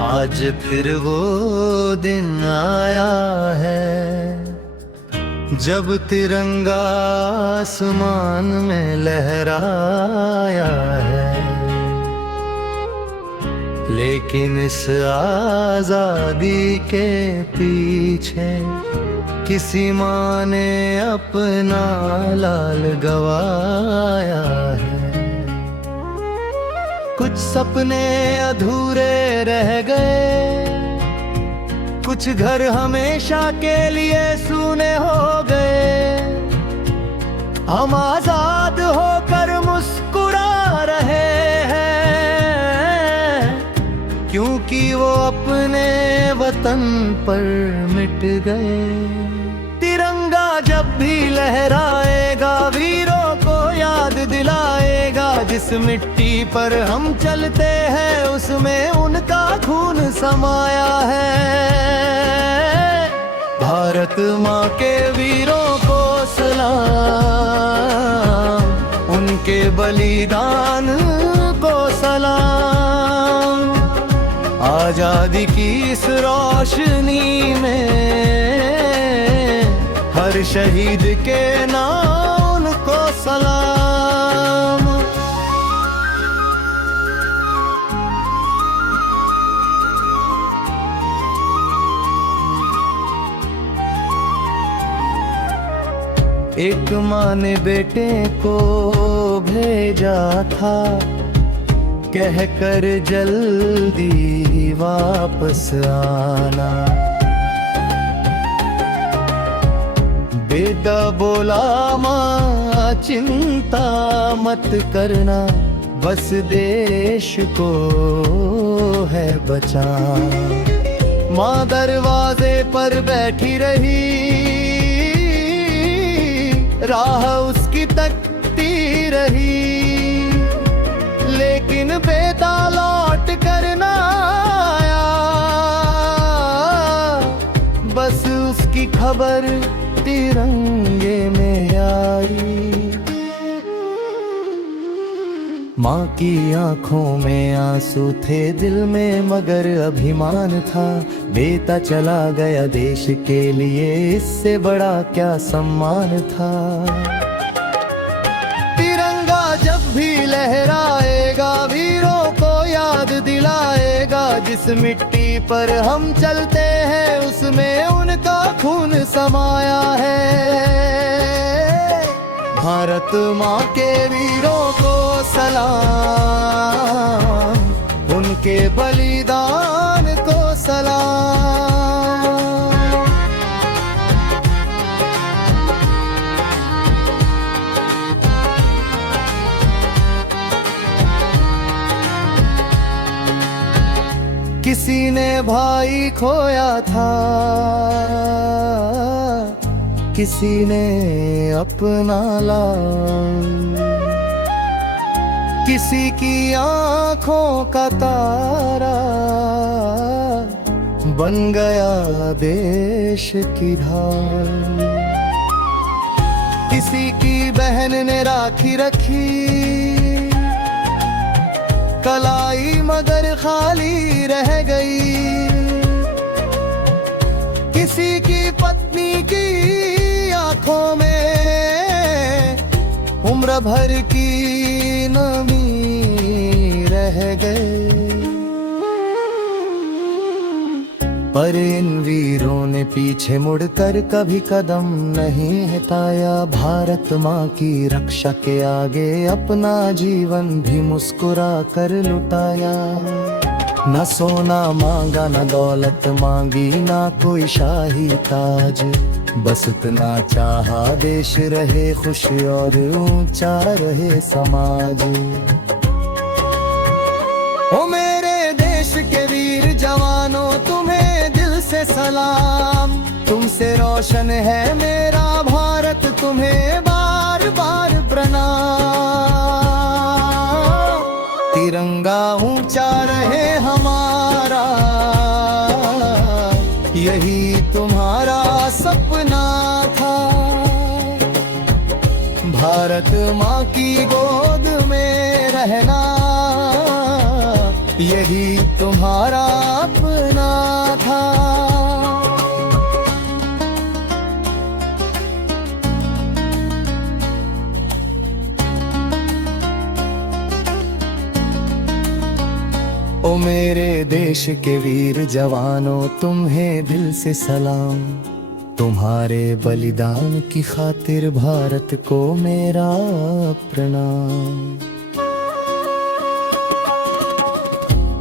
आज फिर वो दिन आया है जब तिरंगा आसमान में लहराया है। लेकिन इस आजादी के पीछे किसी माँ ने अपना लाल गवाया है। कुछ सपने अधूरे रह गए, कुछ घर हमेशा के लिए सूने हो गए। हम आजाद होकर मुस्कुरा रहे हैं, क्योंकि वो अपने वतन पर मिट गए। तिरंगा जब भी लहराएगा वीरों को याद दिलाएगा। जिस मिट्टी पर हम चलते हैं उसमें उनका खून समाया है। भारत माँ के वीरों को सलाम, उनके बलिदान को सलाम। आजादी की इस रोशनी में हर शहीद के नाम उनको सलाम। एक माँ ने बेटे को भेजा था, कहकर जल्दी वापस आना। बेटा बोला माँ चिंता मत करना, बस देश को है बचाना। माँ दरवाजे पर बैठी रही, राह उसकी तकती रही। लेकिन बेटा लौट कर ना आया, बस उसकी खबर तिरंगे में आई। माँ की आंखों में आंसू थे, दिल में मगर अभिमान था। बेटा चला गया देश के लिए, इससे बड़ा क्या सम्मान था। तिरंगा जब भी लहराएगा वीरों को याद दिलाएगा। जिस मिट्टी पर हम चलते हैं उसमें उनका खून समाया है। भारत माँ के वीरों को सलाम, उनके बलिदान को सलाम। किसी ने भाई खोया था, किसी ने अपना लाल। किसी की आँखों का तारा बन गया देश की ढाल। किसी की बहन ने राखी रखी, कलाई मगर खाली रह गई। किसी की पत्नी की आंखों में उम्र भर की नमी रह गई। पर इन वीरों ने पीछे मुड़कर कभी कदम नहीं हटाया। भारत माँ की रक्षा के आगे अपना जीवन भी मुस्कुरा कर लुटाया। न सोना मांगा न दौलत मांगी, ना कोई शाही ताज। बस इतना चाहा देश रहे खुश और ऊंचा रहे समाज। ओ मेरे देश के वीर जवानों, तुम्हें दिल से सलाम। तुमसे रोशन है मेरा भारत, तुम्हें बार बार प्रणाम। तिरंगा ऊंचा रहे हमारा, यही तुम्हारा सपना था। भारत माँ की गोद में रहना, यही तुम्हारा अपना था। ओ मेरे देश के वीर जवानों, तुम्हें दिल से सलाम। तुम्हारे बलिदान की खातिर भारत को मेरा प्रणाम।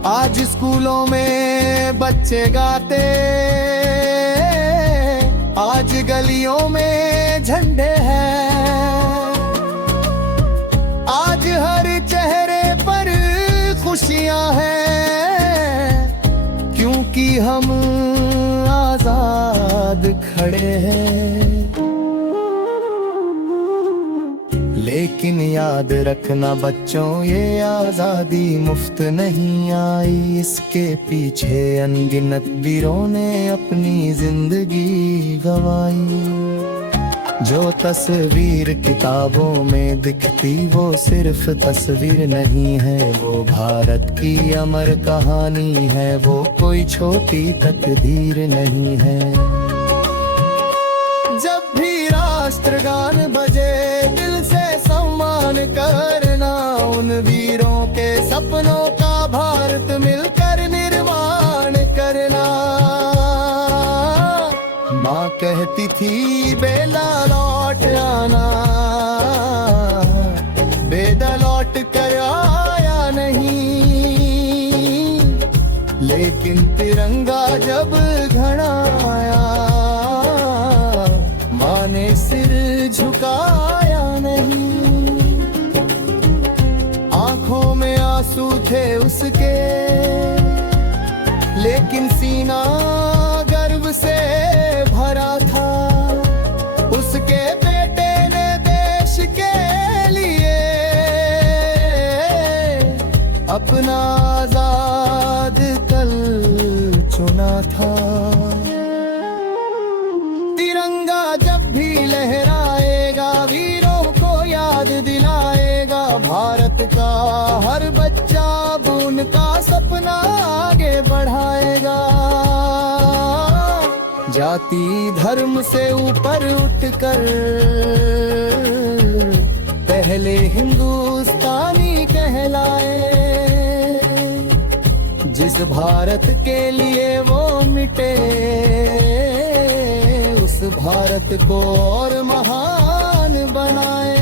आज स्कूलों में बच्चे गाते, आज गलियों में झंडे हैं, आज हर चेहरे पर खुशियां हैं, क्योंकि हम आजाद खड़े हैं। लेकिन याद रखना बच्चों, ये आजादी मुफ्त नहीं आई, इसके पीछे अनगिनत वीरों ने अपनी जिंदगी गंवाई। जो तस्वीर किताबों में दिखती वो सिर्फ तस्वीर नहीं है, वो भारत की अमर कहानी है, वो कोई छोटी तकदीर नहीं है। जब भी राष्ट्रगान बजे, दिल से सम्मान करना, उन वीरों के सपनों का भारत मिलकर निर्माण करना। माँ कहती थी बेला लौट आना, बेटा लौट कर आया नहीं, लेकिन तिरंगा जब घड़ा आया, माँ ने सिर झुकाया नहीं। आंखों में आंसू थे उसके, लेकिन सीना गर्व से भरा था। उसके बेटे ने देश के लिए अपना आजाद कल चुना था। तिरंगा जब भी लहराएगा, वीरों को याद दिलाएगा, भारत का हर बच्चा उनका सपना आगे बढ़ाएगा। जाति धर्म से ऊपर उठकर पहले हिंदुस्तानी कहलाए। जिस भारत के लिए वो मिटे, उस भारत को और महान बनाए।